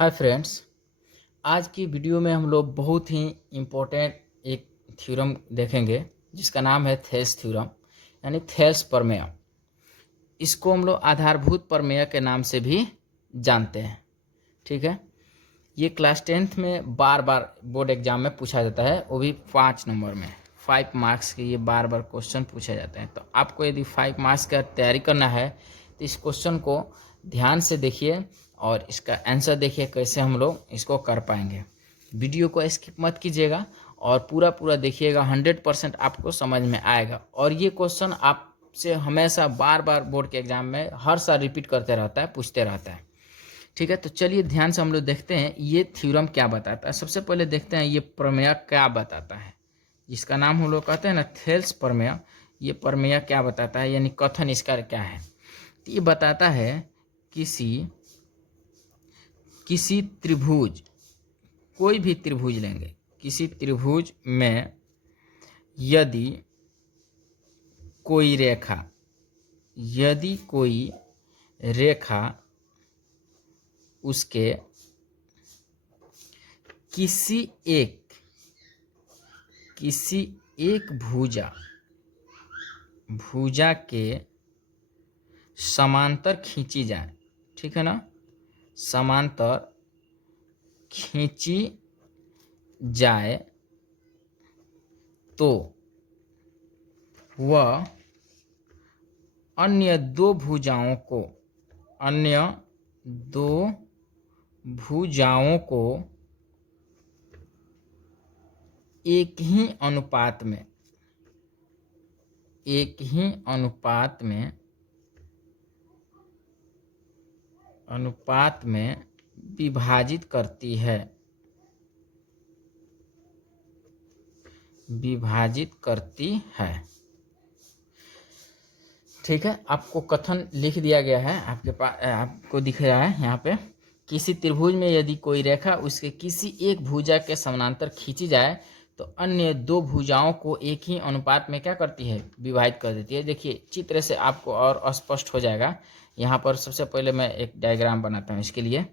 Hi friends, आज की video में हम लोग बहुत ही इम्पोर्टेंट एक थ्योरम देखेंगे जिसका नाम है थेल्स थ्योरम यानी थेल्स प्रमेय। इसको हम लोग आधारभूत प्रमेय के नाम से भी जानते हैं। ठीक है, ये क्लास 10th में बार बार बोर्ड एग्जाम में पूछा जाता है, वो भी 5 नंबर में 5 मार्क्स के ये बार बार क्वेश्चन पूछे जाते हैं। तो आपको यदि 5 मार्क्स का तैयारी करना है तो इस क्वेश्चन को ध्यान से देखिए और इसका आंसर देखिए कैसे हम लोग इसको कर पाएंगे। वीडियो को स्किप मत कीजिएगा और पूरा देखिएगा, 100% आपको समझ में आएगा। और ये क्वेश्चन आपसे हमेशा बार बार बोर्ड के एग्जाम में हर साल रिपीट करते रहता है, पूछते रहता है। ठीक है, तो चलिए ध्यान से हम लोग देखते हैं ये थ्योरम क्या बताता है। सबसे पहले देखते हैं ये प्रमेय क्या बताता है, जिसका नाम हम लोग कहते हैं ना थेल्स प्रमेय। ये प्रमेय क्या बताता है यानी कथन इसका क्या है। तो ये बताता है किसी त्रिभुज, कोई भी त्रिभुज लेंगे, किसी त्रिभुज में यदि कोई रेखा उसके किसी एक भुजा के समांतर खींची जाए। ठीक है ना, समांतर खींची जाए तो वह अन्य दो भुजाओं को एक ही अनुपात में विभाजित करती है। ठीक है, आपको कथन लिख दिया गया है, आपके पास आपको दिख रहा है यहाँ पे। किसी त्रिभुज में यदि कोई रेखा उसके किसी एक भुजा के समानांतर खींची जाए तो अन्य दो भुजाओं को एक ही अनुपात में क्या करती है, विभाजित कर देती है। देखिए चित्र से आपको और स्पष्ट हो जाएगा। यहाँ पर सबसे पहले मैं एक डायग्राम बनाता हूँ इसके लिए।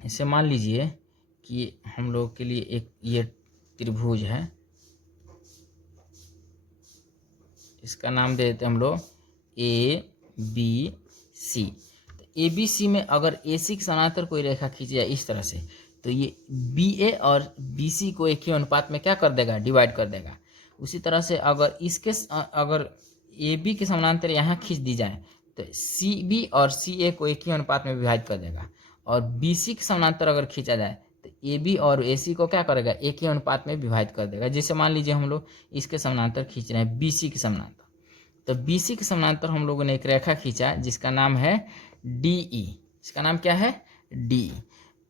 इसे मान लीजिए कि हम लोग के लिए एक ये त्रिभुज है, इसका नाम दे देते हैं हम लोग ABC। तो ABC में अगर AC के समानांतर कोई रेखा खींची जाए इस तरह से, तो ये BA और BC को एक ही अनुपात में क्या कर देगा, डिवाइड कर देगा। उसी तरह से अगर AB के समानांतर यहाँ खींच दी जाए तो CB और CA को एक ही अनुपात में विभाजित कर देगा। और BC के समानांतर अगर खींचा जाए तो AB और AC को क्या करेगा, एक ही अनुपात में विभाजित कर देगा। जैसे मान लीजिए हम लोग इसके समानांतर खींच रहे हैं BC के समानांतर, तो BC के समानांतर हम लोगों ने एक रेखा खींचा जिसका नाम है DE। इसका नाम क्या है, DE।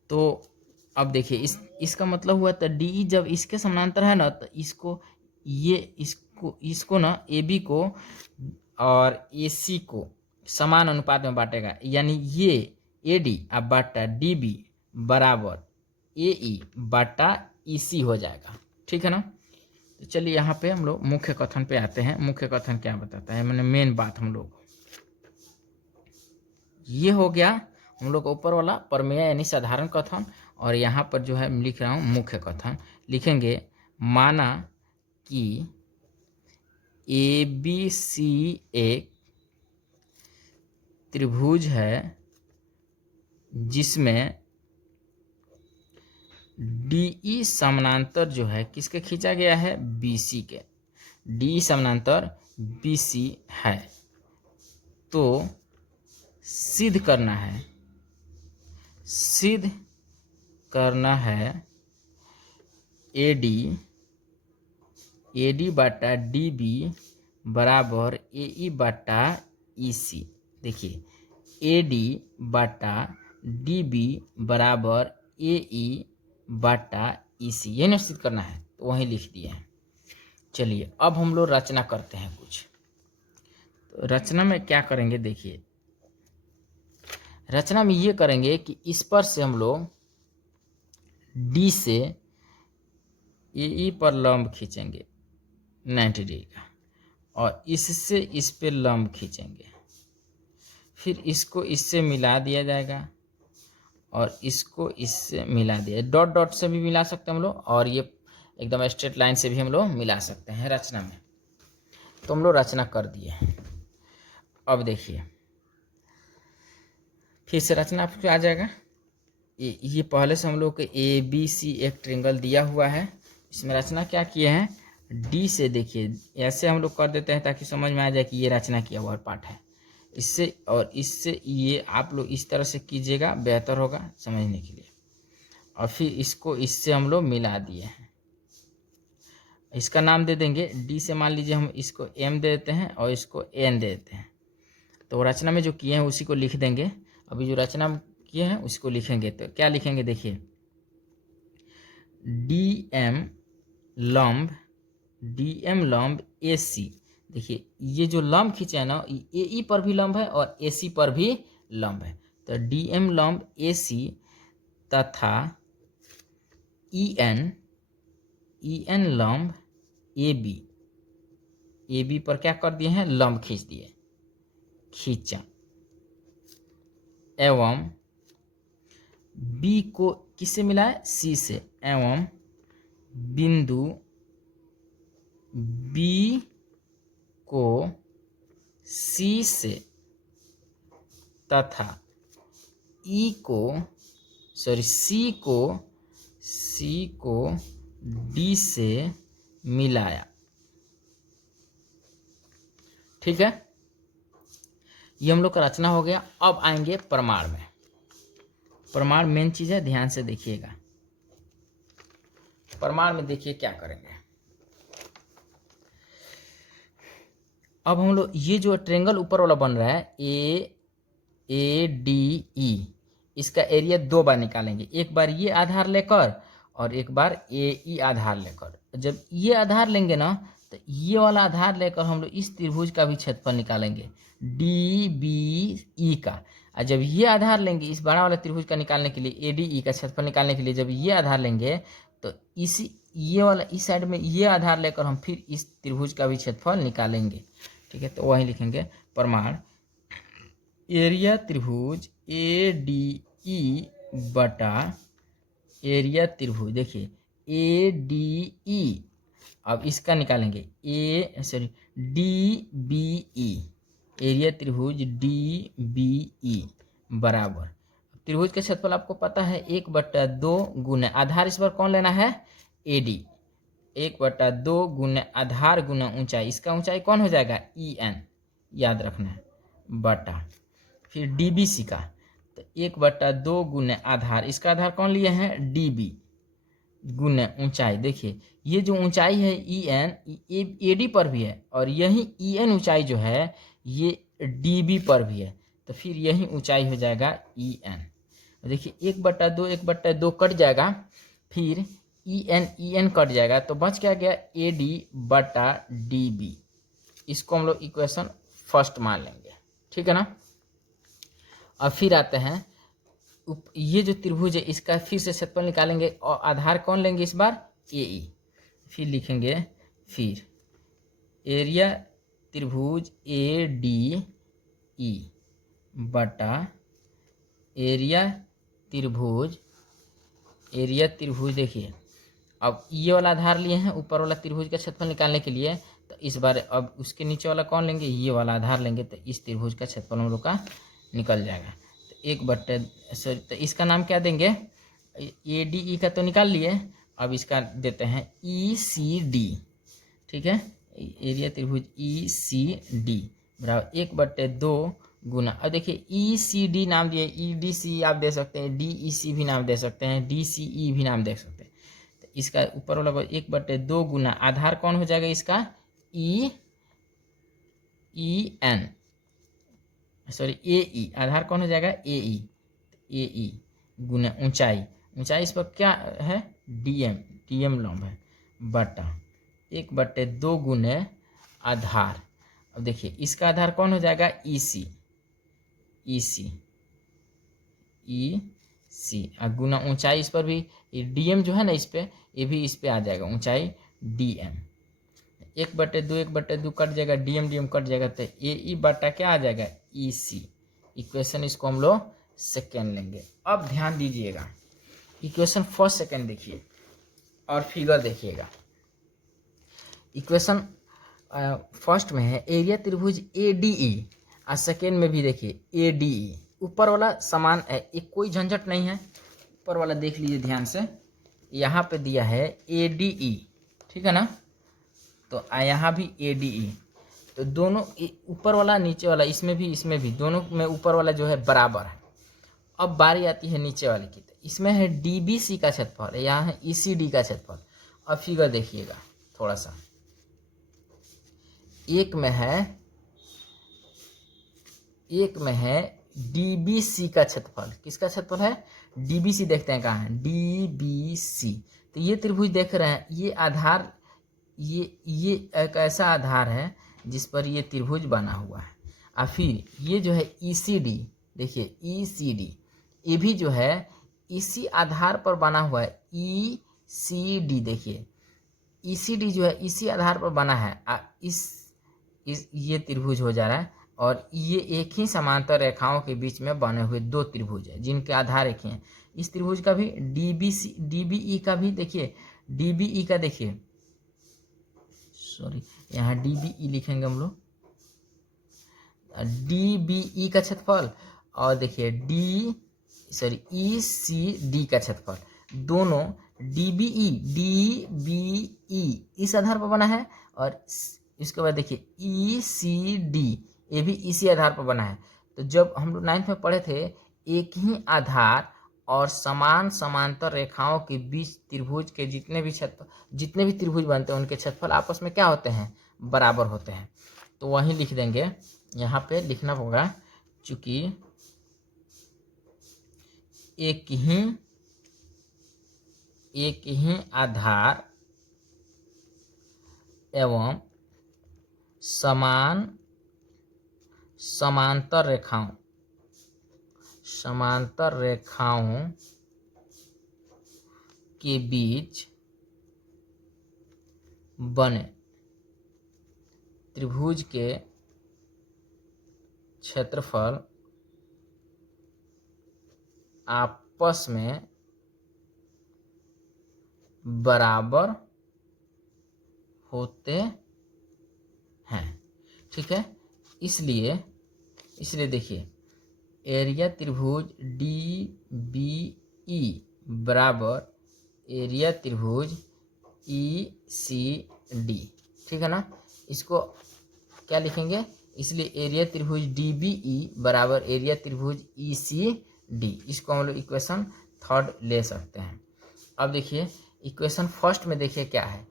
तो अब देखिए इसका मतलब हुआ तो DE जब इसके समानांतर है ना, तो इसको ना AB को और AC को समान अनुपात में बांटेगा, यानी ये AD अब बटा DB बराबर AE बटा EC हो जाएगा। ठीक है ना। तो चलिए यहाँ पे हम लोग मुख्य कथन पे आते हैं। मुख्य कथन क्या बताता है, मैंने मेन बात हम लोग ये हो गया हम लोग ऊपर वाला प्रमेय यानी साधारण कथन। और यहाँ पर जो है लिख रहा हूँ मुख्य कथन। लिखेंगे माना कि ABC एक त्रिभुज है जिसमें DE समानांतर जो है किसके खींचा गया है, BC के। DE समानांतर BC है तो सिद्ध करना है AD बटा DB बराबर AE बटा EC। देखिए AD बटा DB बराबर AE बटा EC, ये निश्चित करना है, तो वहीं लिख दिए हैं। चलिए अब हम लोग रचना करते हैं कुछ। तो रचना में क्या करेंगे, देखिए रचना में ये करेंगे कि इस पर से हम लोग D से AE पर लंब खींचेंगे 90 डिग्री का, और इससे इस पे लंब खींचेंगे, फिर इसको इससे मिला दिया जाएगा और इसको इससे मिला दिया। डॉट डॉट से भी मिला सकते हैं हम लोग, और ये एकदम स्ट्रेट लाइन से भी हम लोग मिला सकते हैं रचना में। तो हम लोग रचना कर दिए। अब देखिए फिर से रचना आपको आ जाएगा। ये पहले से हम लोग को ABC एक ट्रायंगल दिया हुआ है। इसमें रचना क्या किए हैं, डी से देखिए ऐसे हम लोग कर देते हैं ताकि समझ में आ जाए कि ये रचना किया हुआ पार्ट है। इससे और इससे ये आप लोग इस तरह से कीजिएगा, बेहतर होगा समझने के लिए। और फिर इसको इससे हम लोग मिला दिए हैं। इसका नाम दे देंगे डी से, मान लीजिए हम इसको M दे देते हैं और इसको N दे देते हैं। तो रचना में जो किए हैं उसी को लिख देंगे। अभी जो रचना में किए हैं उसको लिखेंगे। तो क्या लिखेंगे देखिए, DM लंब AC। देखिए ये जो लंब खींचे है ना, ये AE पर भी लंब है और AC पर भी लंब है। तो DM लंब AC तथा EN लंब AB पर क्या कर दिए हैं, लंब खींच दिए, खींचा। एवं B को किससे मिला है, C से। एवं बिंदु B को C से तथा C को D से मिलाया। ठीक है, ये हम लोग का रचना हो गया। अब आएंगे प्रमाण में। प्रमाण मेन चीज है, ध्यान से देखिएगा। प्रमाण में देखिए क्या करेंगे। अब हम लोग ये जो ट्रायंगल ऊपर वाला बन रहा है ADE, इसका एरिया 2 बार निकालेंगे। एक बार ये आधार लेकर और एक बार AE आधार लेकर। जब ये आधार लेंगे ना, तो ये वाला आधार लेकर हम लोग इस त्रिभुज का भी क्षेत्रफल निकालेंगे DBE का। और जब ये आधार लेंगे इस बड़ा वाला त्रिभुज का निकालने के लिए, ADE का क्षेत्रफल निकालने के लिए जब ये आधार लेंगे, तो ये वाला इस साइड में ये आधार लेकर हम फिर इस त्रिभुज का भी क्षेत्रफल निकालेंगे। ठीक है, तो वही लिखेंगे प्रमाण एरिया त्रिभुज ADE बटा एरिया त्रिभुज, देखिए ADE। अब इसका निकालेंगे DBE, एरिया त्रिभुज DBE बराबर, त्रिभुज का क्षेत्रफल आपको पता है 1/2 गुना आधार, इस बार कौन लेना है, AD। 1/2 गुना आधार गुना ऊंचाई, इसका ऊंचाई कौन हो जाएगा, EN, याद रखना है, बटा फिर DBC का। तो 1/2 गुना आधार, इसका आधार कौन लिए हैं, DB, गुना ऊंचाई। देखिए ये जो ऊंचाई है EN AD पर भी है, और यही EN ऊंचाई जो है ये DB पर भी है। तो फिर यही ऊंचाई हो जाएगा EN। देखिए 1/2 कट जाएगा, फिर EN कट जाएगा, तो बच क्या गया, AD बटा DB। इसको हम लोग इक्वेशन फर्स्ट मान लेंगे। ठीक है ना। अब फिर आते हैं ये जो त्रिभुज है इसका फिर से क्षेत्रफल निकालेंगे, और आधार कौन लेंगे इस बार, AE। फिर लिखेंगे फिर एरिया त्रिभुज ADE बटा एरिया त्रिभुज देखिए अब ये वाला आधार लिए हैं ऊपर वाला त्रिभुज का क्षेत्रफल निकालने के लिए, तो इस बार अब उसके नीचे वाला कौन लेंगे, ये वाला आधार लेंगे, तो इस त्रिभुज का क्षेत्रफल हम लोग का निकल जाएगा। तो 1/, तो इसका नाम क्या देंगे, ADE का तो निकाल लिए, अब इसका देते हैं ECD। ठीक है, एरिया त्रिभुज ECD बराबर 1/2 गुना, अब देखिए ECD नाम दिए, EDC आप दे सकते हैं, DEC भी नाम दे सकते हैं, DCE भी नाम दे सकते हैं। तो इसका ऊपर वाला 1/2 गुना आधार कौन हो जाएगा इसका, AE आधार कौन हो जाएगा, AE गुना ऊंचाई इस पर क्या है, DM लंब है, बटा 1/2 गुने आधार। अब देखिए इसका आधार कौन हो जाएगा, EC और गुना ऊंचाई इस पर भी DM जो है ना इस पे, ये भी इस पे आ जाएगा ऊंचाई DM। 1/2 कट जाएगा, DM कट जाएगा, तो AE बटा क्या आ जाएगा, EC। इक्वेशन इसको हम लोग सेकेंड लेंगे। अब ध्यान दीजिएगा, इक्वेशन फर्स्ट सेकेंड देखिए और फिगर देखिएगा। इक्वेशन फर्स्ट में है एरिया त्रिभुज ADE और सेकेंड में भी देखिए ADE। ऊपर वाला समान है, एक कोई झंझट नहीं है। ऊपर वाला देख लीजिए ध्यान से, यहाँ पे दिया है ADE, ठीक है ना। तो यहाँ भी ADE, तो दोनों ऊपर वाला नीचे वाला, इसमें भी दोनों में ऊपर वाला जो है बराबर है। अब बारी आती है नीचे वाले की, तो इसमें है DBC का क्षेत्रफल, यहाँ है ECD का क्षेत्रफल। अब फिगर देखिएगा थोड़ा सा, एक में है DBC का क्षेत्रफल। किसका क्षेत्रफल है? DBC। देखते हैं कहाँ है DBC। तो ये त्रिभुज देख रहे हैं, ये आधार, ये एक ऐसा आधार है जिस पर ये त्रिभुज बना हुआ है। और फिर ये जो है ECD, देखिए ECD, ये भी जो है इसी आधार पर बना हुआ है। ECD देखिए, ECD जो है इसी आधार पर बना है। इस ये त्रिभुज हो जा रहा है, और ये एक ही समांतर रेखाओं के बीच में बने हुए दो त्रिभुज है जिनके आधार एक ही हैं। इस त्रिभुज का भी DBE का भी देखिए, DBE का देखिए, सॉरी यहाँ DBE लिखेंगे हम लोग, DBE का क्षेत्रफल, और देखिए ECD का क्षेत्रफल, दोनों DBE इस आधार पर बना है, और इसके बाद देखिए ECD, ये भी इसी आधार पर बना है। तो जब हम लोग 9th में पढ़े थे, एक ही आधार और समान समांतर रेखाओं के बीच त्रिभुज के जितने भी त्रिभुज बनते हैं उनके क्षेत्रफल आपस में क्या होते हैं? बराबर होते हैं। तो वहीं लिख देंगे, यहाँ पे लिखना होगा, चूंकि एक ही आधार एवं समांतर रेखाओं के बीच बने त्रिभुज के क्षेत्रफल आपस में बराबर होते हैं, ठीक है। इसलिए देखिए, एरिया त्रिभुज DBE बराबर एरिया त्रिभुज ECD, ठीक है ना। इसको क्या लिखेंगे? इसलिए एरिया त्रिभुज DBE बराबर एरिया त्रिभुज ECD, इसको हम लोग इक्वेशन थर्ड ले सकते हैं। अब देखिए इक्वेशन फर्स्ट में देखिए क्या है,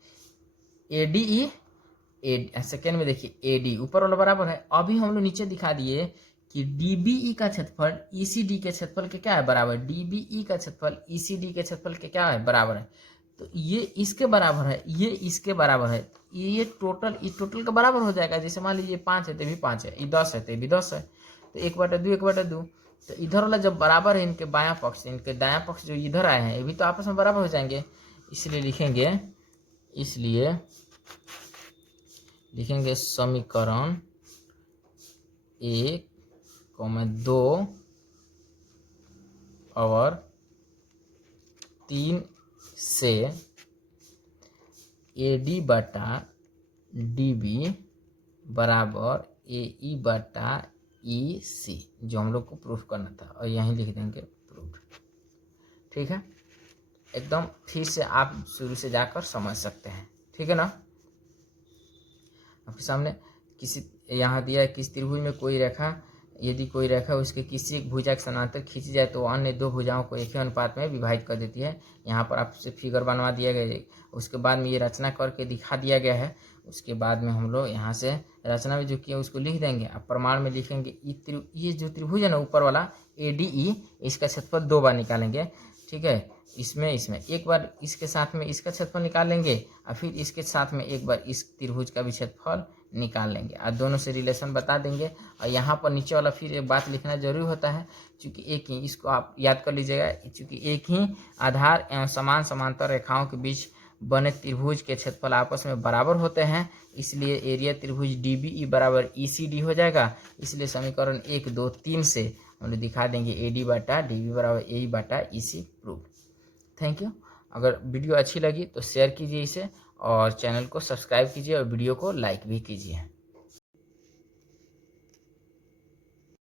ADE, सेकेंड में देखिए AD, ऊपर वाला बराबर है। अभी हम लोग नीचे दिखा दिए कि DBE का क्षेत्रफल ECD के क्षेत्रफल के क्या है? बराबर। DBE का क्षेत्रफल ECD के क्षेत्रफल के क्या है? बराबर है। तो ये इसके बराबर है, ये इसके बराबर है, ये टोटल का बराबर हो जाएगा। जैसे मान लीजिए 5 है तो भी 5 है, ये 10 है तो भी 10 है, तो 1/2 1/2। तो इधर वाला जब बराबर है इनके बायां पक्ष, इनके दायां पक्ष जो इधर आए हैं, ये भी तो आपस में बराबर हो जाएंगे। इसलिए लिखेंगे समीकरण 1, 2 और 3 से AD बटा DB बराबर AE बटा EC, जो हम लोग को प्रूफ करना था, और यहीं लिख देंगे प्रूफ, ठीक है। एकदम फिर से आप शुरू से जाकर समझ सकते हैं, ठीक है ना। आपके सामने यहाँ दिया है, किसी त्रिभुज में कोई रेखा, यदि कोई रेखा उसके किसी एक भुजा के समांतर खींची जाए तो अन्य दो भुजाओं को एक ही अनुपात में विभाजित कर देती है। यहाँ पर आपसे फिगर बनवा दिया गया है, उसके बाद में ये रचना करके दिखा दिया गया है। उसके बाद में हम लोग यहाँ से रचना में जो किया उसको लिख देंगे। अब प्रमाण में लिखेंगे, ये जो त्रिभुज है ना ऊपर वाला ADE, इसका क्षेत्रफल 2 बार निकालेंगे, ठीक है। इसमें एक बार इसके साथ में इसका क्षेत्रफल निकाल लेंगे, और फिर इसके साथ में एक बार इस त्रिभुज का भी क्षेत्रफल निकाल लेंगे, और दोनों से रिलेशन बता देंगे। और यहाँ पर नीचे वाला फिर एक बात लिखना जरूरी होता है, क्योंकि एक ही, इसको आप याद कर लीजिएगा, क्योंकि एक ही आधार एवं समांतर रेखाओं के बीच बने त्रिभुज के क्षेत्रफल आपस में बराबर होते हैं। इसलिए एरिया त्रिभुज DBE बराबर ECD हो जाएगा। इसलिए समीकरण 1, 2, 3 से हम लोग दिखा देंगे AD बटा DB बराबर AE बटा EC प्रूफ। Thank you. अगर वीडियो अच्छी लगी तो शेयर कीजिए इसे और चैनल को सब्सक्राइब कीजिए और वीडियो को लाइक भी कीजिए।